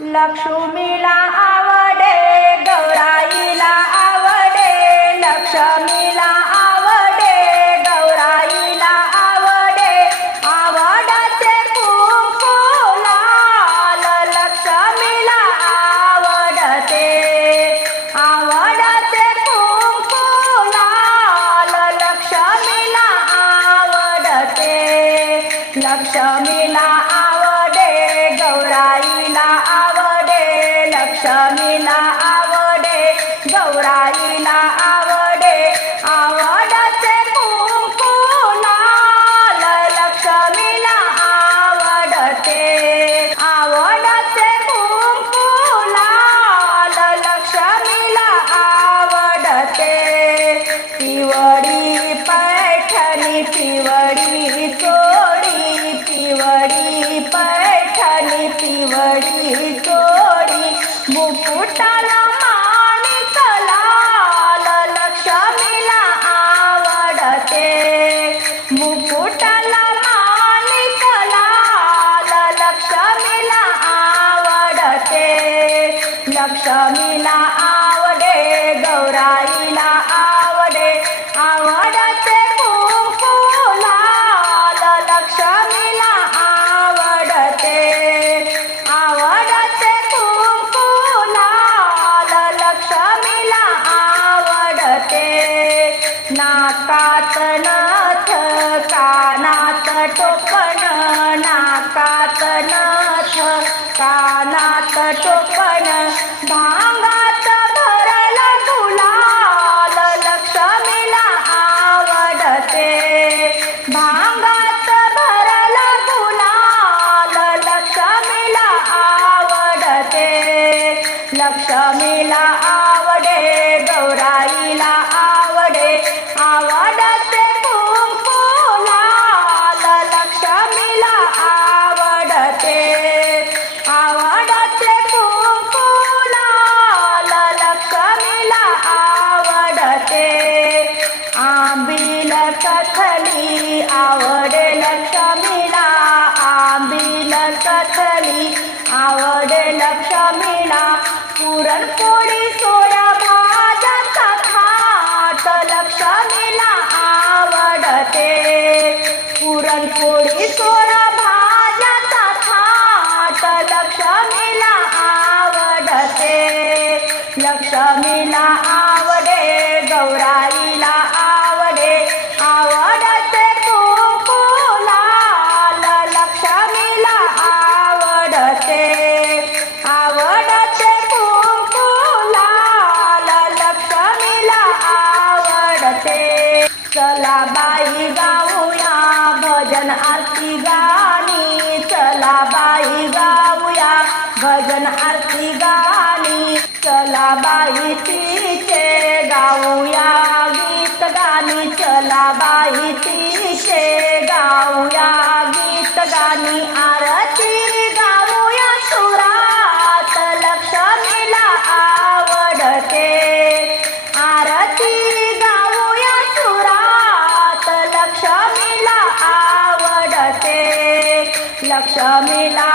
लक्ष्मीला आवडे गौराईला आवडे लक्ष्मीला आवडे गौराईला आवडे. आवडते कुंकुलाल लक्ष्मीला आवडते. आवडते कुंकुलाल लक्ष्मीला आवडते. लक्ष्मीला তারা आवडते. आंबील कथली आवडे लक्ष्मीला आंबील कथली आवडे लक्ष्मीला पुरणपोळी चला बाई गाऊया भजन आरती गाणी. चला बाई गाऊया भजन आरती गाणी. चला बाई तिचे गाऊया गीत गाणी. चला बाई तिचे गाऊया चमेला